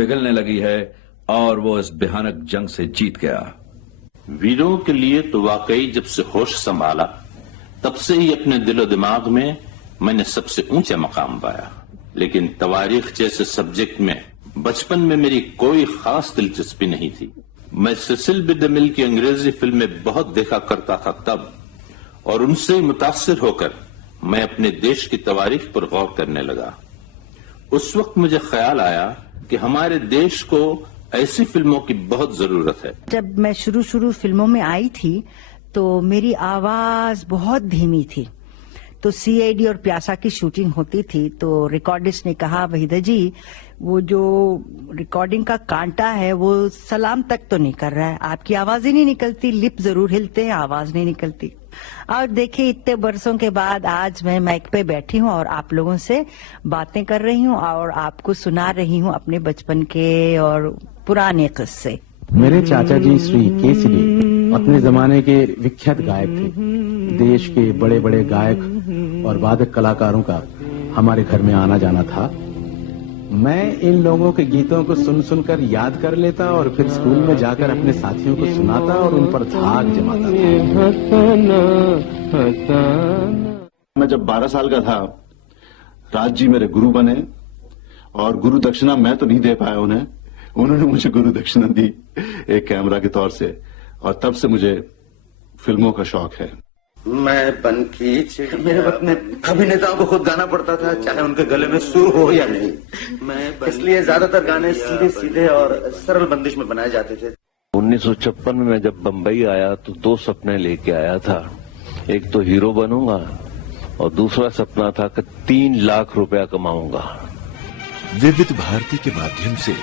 पिघलने लगी है और वो इस भयानक जंग से जीत गया। वीरों के लिए तो वाकई जब से होश संभाला तब से ही अपने दिलो दिमाग में मैंने सबसे ऊंचा मकाम पाया। लेकिन तवारीख जैसे सब्जेक्ट में बचपन में मेरी कोई खास दिलचस्पी नहीं थी। मैं सिसिल बी द मिल की अंग्रेजी फिल्में बहुत देखा करता था तब, और उनसे ही मुतासिर होकर मैं अपने देश की तवारीख पर गौर करने लगा। उस वक्त मुझे ख्याल आया कि हमारे देश को ऐसी फिल्मों की बहुत जरूरत है। जब मैं शुरू फिल्मों में आई थी तो मेरी आवाज बहुत धीमी थी। तो सीआईडी और प्यासा की शूटिंग होती थी तो रिकॉर्डिस्ट ने कहा, वहीदा जी वो जो रिकॉर्डिंग का कांटा है वो सलाम तक तो नहीं कर रहा है, आपकी आवाज ही नहीं निकलती, लिप जरूर हिलते हैं, आवाज नहीं निकलती। और देखिए इतने बरसों के बाद आज मैं माइक पे बैठी हूँ और आप लोगों से बातें कर रही हूँ और आपको सुना रही हूँ अपने बचपन के और पुराने किस्से। मेरे चाचा जी श्री केसरी अपने जमाने के विख्यात गायक थे। देश के बड़े बड़े गायक और वादक कलाकारों का हमारे घर में आना जाना था। मैं इन लोगों के गीतों को सुन सुनकर याद कर लेता और फिर स्कूल में जाकर अपने साथियों को सुनाता और उन पर धाक जमाता था। मैं जब 12 साल का था, राज जी मेरे गुरु बने और गुरु दक्षिणा मैं तो नहीं दे पाया उन्हें, उन्होंने मुझे गुरु दक्षिणा दी एक कैमरा के तौर से, और तब से मुझे फिल्मों का शौक है। मैं बनकी मेरे वक्त में अभिनेताओं को खुद गाना पड़ता था, चाहे उनके गले में सुर हो या नहीं। इसलिए ज्यादातर गाने सीधे सीधे और सरल बंदिश में बनाए जाते थे। 1956 में मैं जब बंबई आया तो 2 सपने लेके आया था। एक तो हीरो बनूंगा और दूसरा सपना था कि 3 लाख रुपया कमाऊंगा। विविध भारती के माध्यम से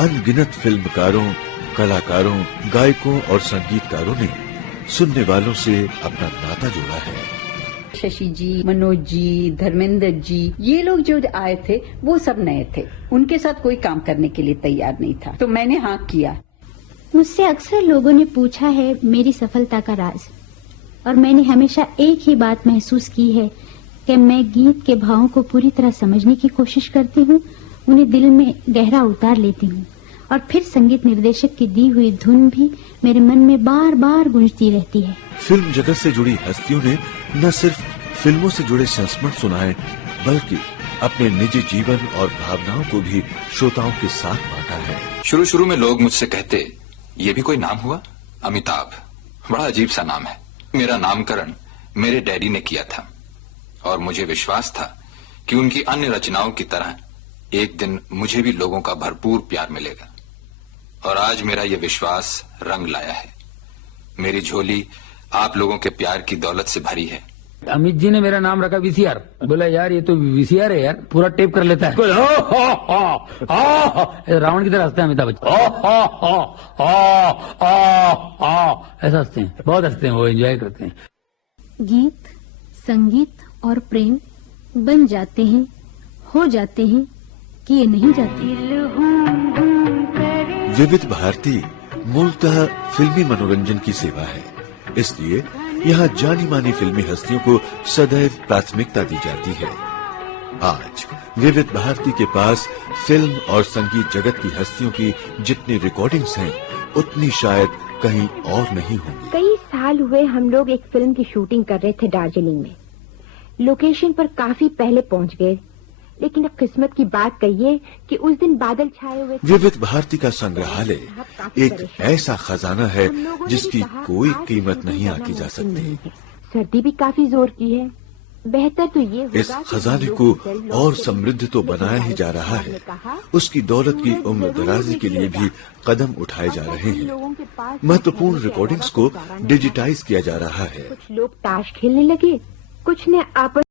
अनगिनत फिल्मकारों, कलाकारों, गायकों और संगीतकारों ने सुनने वालों से अपना नाता जोड़ा है। शशि जी, मनोज जी, धर्मेंद्र जी, ये लोग जो आए थे वो सब नए थे, उनके साथ कोई काम करने के लिए तैयार नहीं था, तो मैंने हाँ किया। मुझसे अक्सर लोगों ने पूछा है मेरी सफलता का राज, और मैंने हमेशा एक ही बात महसूस की है कि मैं गीत के भावों को पूरी तरह समझने की कोशिश करती हूँ, उन्हें दिल में गहरा उतार लेती हूँ, और फिर संगीत निर्देशक की दी हुई धुन भी मेरे मन में बार बार गूंजती रहती है। फिल्म जगत से जुड़ी हस्तियों ने न सिर्फ फिल्मों से जुड़े संस्मरण सुनाए, बल्कि अपने निजी जीवन और भावनाओं को भी श्रोताओं के साथ बांटा है। शुरू में लोग मुझसे कहते, ये भी कोई नाम हुआ? अमिताभ, बड़ा अजीब सा नाम है। मेरा नामकरण मेरे डैडी ने किया था और मुझे विश्वास था कि उनकी अन्य रचनाओं की तरह एक दिन मुझे भी लोगों का भरपूर प्यार मिलेगा, और आज मेरा यह विश्वास रंग लाया है। मेरी झोली आप लोगों के प्यार की दौलत से भरी है। अमित जी ने मेरा नाम रखा वीसीआर। बोला यार ये तो वीसीआर है यार, पूरा टेप कर लेता है। रावण की तरह हंसते हैं अमिताभ बच्चन, ऐसा हंसते हैं, बहुत हंसते हैं, वो एंजॉय करते हैं। गीत, संगीत और प्रेम बन जाते हैं, हो जाते हैं, किए नहीं जाते। विविध भारती मूलतः फिल्मी मनोरंजन की सेवा है, इसलिए यहाँ जानी मानी फिल्मी हस्तियों को सदैव प्राथमिकता दी जाती है। आज विविध भारती के पास फिल्म और संगीत जगत की हस्तियों की जितनी रिकॉर्डिंग्स हैं, उतनी शायद कहीं और नहीं होंगी। कई साल हुए हम लोग एक फिल्म की शूटिंग कर रहे थे दार्जिलिंग में। लोकेशन पर काफी पहले पहुंच गए, लेकिन अब किस्मत की बात कहिए कि उस दिन बादल छाए हुए। विविध भारती का संग्रहालय एक ऐसा खजाना है जिसकी कोई कीमत नहीं आंकी जा सकती। सर्दी भी काफी जोर की है। बेहतर तो ये होगा इस खजाने को और समृद्ध तो बनाया ही जा रहा है, उसकी दौलत की उम्र दराजी के लिए भी कदम उठाए जा रहे हैं। महत्वपूर्ण रिकॉर्डिंग्स को डिजिटाइज किया जा रहा है। कुछ लोग ताश खेलने लगे, कुछ ने आपस